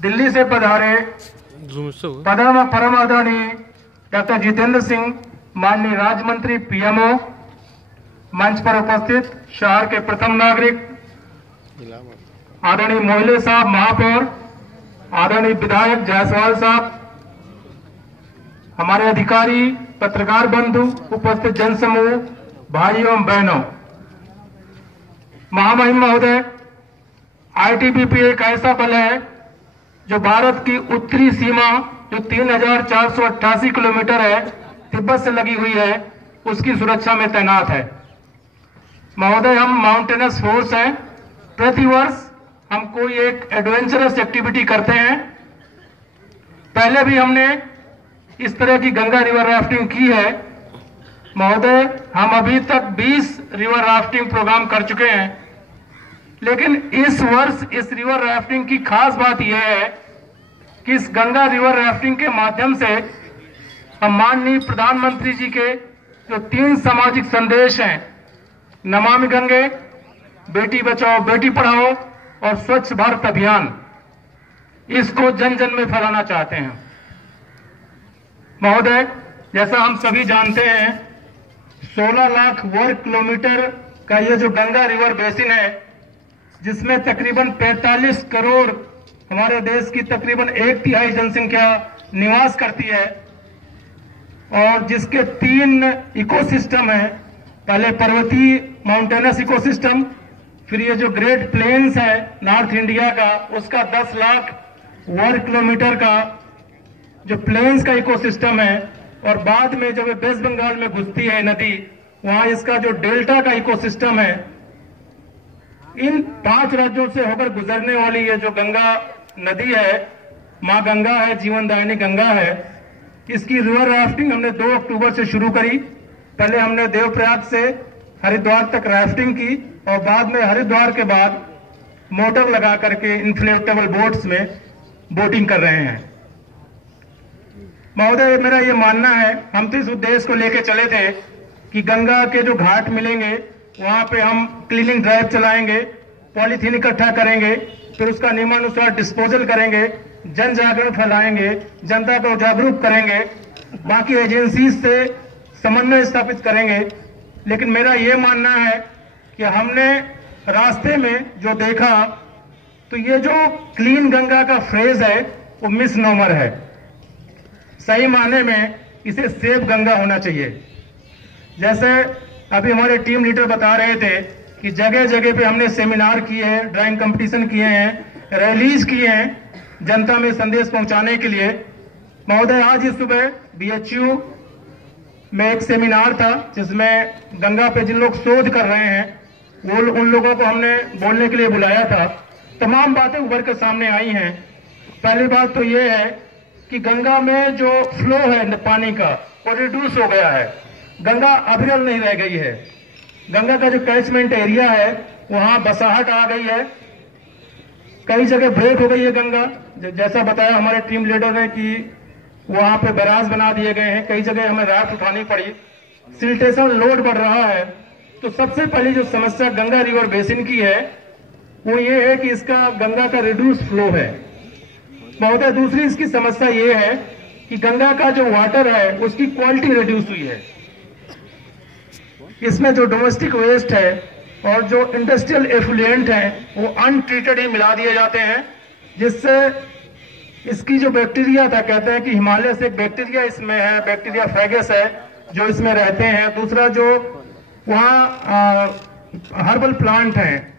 दिल्ली से पधारे परम आदरणीय डॉक्टर जितेंद्र सिंह, माननीय राज्य मंत्री पीएमओ, मंच पर उपस्थित शहर के प्रथम नागरिक आदरणीय मोहिले साहब महापौर, आदरणीय विधायक जायसवाल साहब, हमारे अधिकारी, पत्रकार बंधु, उपस्थित जनसमूह, भाइयों एवं बहनों, महामहिम महोदय, आईटीबीपी एक ऐसा बल है जो भारत की उत्तरी सीमा जो 3488 किलोमीटर है, तिब्बत से लगी हुई है, उसकी सुरक्षा में तैनात है। महोदय, हम माउंटेनस फोर्स हैं। प्रतिवर्ष हम कोई एक एडवेंचरस एक्टिविटी करते हैं। पहले भी हमने इस तरह की गंगा रिवर राफ्टिंग की है। महोदय, हम अभी तक 20 रिवर राफ्टिंग प्रोग्राम कर चुके हैं, लेकिन इस वर्ष इस रिवर राफ्टिंग की खास बात यह है कि इस गंगा रिवर राफ्टिंग के माध्यम से हम माननीय प्रधानमंत्री जी के जो 3 सामाजिक संदेश हैं, नमामि गंगे, बेटी बचाओ बेटी पढ़ाओ और स्वच्छ भारत अभियान, इसको जन जन में फैलाना चाहते हैं। महोदय, जैसा हम सभी जानते हैं, 16 लाख वर्ग किलोमीटर का ये जो गंगा रिवर बेसिन है, जिसमें तकरीबन 45 करोड़ हमारे देश की तकरीबन 1/3 जनसंख्या निवास करती है, और जिसके 3 इकोसिस्टम है। पहले पर्वतीय माउंटेनस इकोसिस्टम, फिर ये जो ग्रेट प्लेन्स है नॉर्थ इंडिया का, उसका 10 लाख वर्ग किलोमीटर का जो प्लेन्स का इकोसिस्टम है, और बाद में जब वेस्ट बंगाल में घुसती है नदी, वहां इसका जो डेल्टा का इकोसिस्टम है। इन 5 राज्यों से होकर गुजरने वाली ये जो गंगा नदी है, मां गंगा है, जीवनदायिनी गंगा है। इसकी रिवर राफ्टिंग हमने 2 अक्टूबर से शुरू करी। पहले हमने देवप्रयाग से हरिद्वार तक राफ्टिंग की, और बाद में हरिद्वार के बाद मोटर लगा करके इन्फ्लेटेबल बोट्स में बोटिंग कर रहे हैं। महोदय, मेरा ये मानना है, हम तो इस उद्देश्य को लेकर चले थे कि गंगा के जो घाट मिलेंगे वहां पे हम क्लीनिंग ड्राइव चलाएंगे, पॉलीथीन इकट्ठा करेंगे, फिर उसका नियमानुसार डिस्पोजल करेंगे, जन जागरण फैलाएंगे, जनता को जागरूक करेंगे, बाकी एजेंसी से समन्वय स्थापित करेंगे। लेकिन मेरा ये मानना है कि हमने रास्ते में जो देखा, तो ये जो क्लीन गंगा का फ्रेज है वो मिसनोमर है। सही मायने में इसे सेफ गंगा होना चाहिए। जैसे अभी हमारे टीम लीडर बता रहे थे कि जगह जगह पे हमने सेमिनार किए हैं, ड्राइंग कंपटीशन किए हैं, रैलीज किए हैं जनता में संदेश पहुंचाने के लिए। महोदय, आज इस सुबह बीएचयू में एक सेमिनार था, जिसमें गंगा पे जिन लोग शोध कर रहे हैं वो उन लोगों को हमने बोलने के लिए बुलाया था। तमाम बातें उभर कर सामने आई हैं। पहली बात तो ये है कि गंगा में जो फ्लो है पानी का, वो रिड्यूस हो गया है। गंगा अविरल नहीं रह गई है। गंगा का जो कैचमेंट एरिया है वहां बसाहट आ गई है, कई जगह ब्रेक हो गई है गंगा। जैसा बताया हमारे टीम लीडर ने कि वहां पे बैराज बना दिए गए हैं, कई जगह हमें राहत उठानी पड़ी, सिल्टेशन लोड बढ़ रहा है। तो सबसे पहली जो समस्या गंगा रिवर बेसिन की है वो ये है कि इसका गंगा का रिड्यूस फ्लो है। महोदय, दूसरी इसकी समस्या ये है कि गंगा का जो वाटर है उसकी क्वालिटी रिड्यूस हुई है। इसमें जो डोमेस्टिक वेस्ट है और जो इंडस्ट्रियल एफ्लुएंट है वो अनट्रीटेड ही मिला दिए जाते हैं, जिससे इसकी जो बैक्टीरिया था, कहते हैं कि हिमालय से एक बैक्टीरिया इसमें है, बैक्टीरिया फैगस है जो इसमें रहते हैं। दूसरा जो वहाँ हर्बल प्लांट हैं,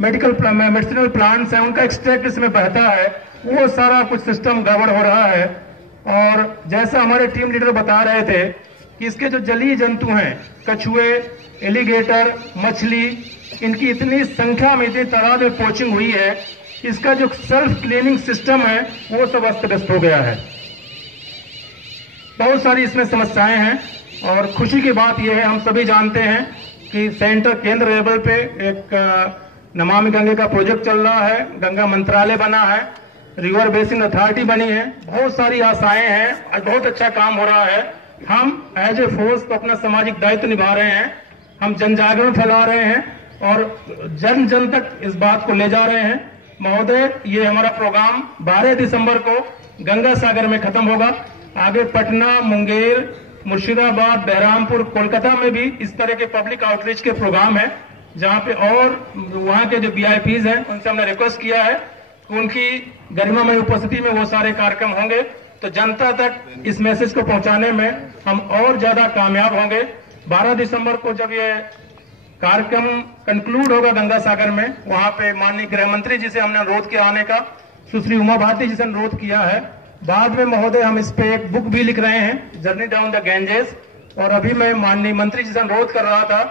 मेडिसिनल प्लांट्स हैं, उनका एक्सट्रैक्ट इसमें बहता है, वो सारा कुछ सिस्टम गड़बड़ हो रहा है। और जैसा हमारे टीम लीडर बता रहे थे कि इसके जो जलीय जंतु हैं, कछुए, एलिगेटर, मछली, इनकी इतनी संख्या में, इतनी तादाद में पोचिंग हुई है, इसका जो सेल्फ क्लीनिंग सिस्टम है वो सब अस्त व्यस्त हो गया है। बहुत सारी इसमें समस्याएं हैं, और खुशी की बात यह है, हम सभी जानते हैं कि सेंटर केंद्र लेवल पे एक नमामि गंगे का प्रोजेक्ट चल रहा है, गंगा मंत्रालय बना है, रिवर बेसिन अथॉरिटी बनी है, बहुत सारी आशाएं हैं और बहुत अच्छा काम हो रहा है। हम एज ए फोर्स तो अपना सामाजिक दायित्व निभा रहे हैं, हम जन जागरण फैला रहे हैं और जन जन तक इस बात को ले जा रहे हैं महोदय, ये हमारा प्रोग्राम 12 दिसंबर को गंगा सागर में खत्म होगा। आगे पटना, मुंगेर, मुर्शिदाबाद, बहरामपुर, कोलकाता में भी इस तरह के पब्लिक आउटरीच के प्रोग्राम है, जहां पे और वहां के जो VIPs हैं उनसे हमने रिक्वेस्ट किया है कि उनकी गरिमामय उपस्थिति में वो सारे कार्यक्रम होंगे, तो जनता तक इस मैसेज को पहुंचाने में हम और ज्यादा कामयाब होंगे। 12 दिसंबर को जब ये कार्यक्रम कंक्लूड होगा गंगा सागर में, वहां पे माननीय गृह मंत्री जी से हमने अनुरोध किया आने का, सुश्री उमा भारती जी से अनुरोध किया है। बाद में महोदय हम इस पे एक बुक भी लिख रहे हैं, जर्नी डाउन द गैंजेस। और अभी मैं माननीय मंत्री जी से अनुरोध कर रहा था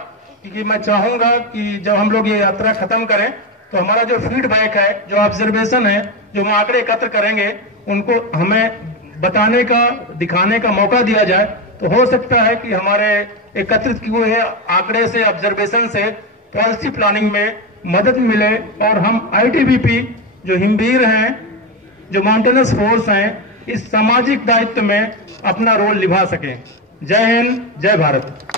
कि मैं चाहूंगा कि जब हम लोग ये यात्रा खत्म करें तो हमारा जो फीडबैक है, जो ऑब्जर्वेशन है, जो हम आंकड़े एकत्र करेंगे, उनको हमें बताने का, दिखाने का मौका दिया जाए। तो हो सकता है कि हमारे एकत्रित किए हुए आंकड़े से, ऑब्जर्वेशन से पॉलिसी प्लानिंग में मदद मिले और हम ITBP जो हिमवीर हैं, जो माउंटेनस फोर्स हैं, इस सामाजिक दायित्व में अपना रोल निभा सकें। जय हिंद, जय भारत।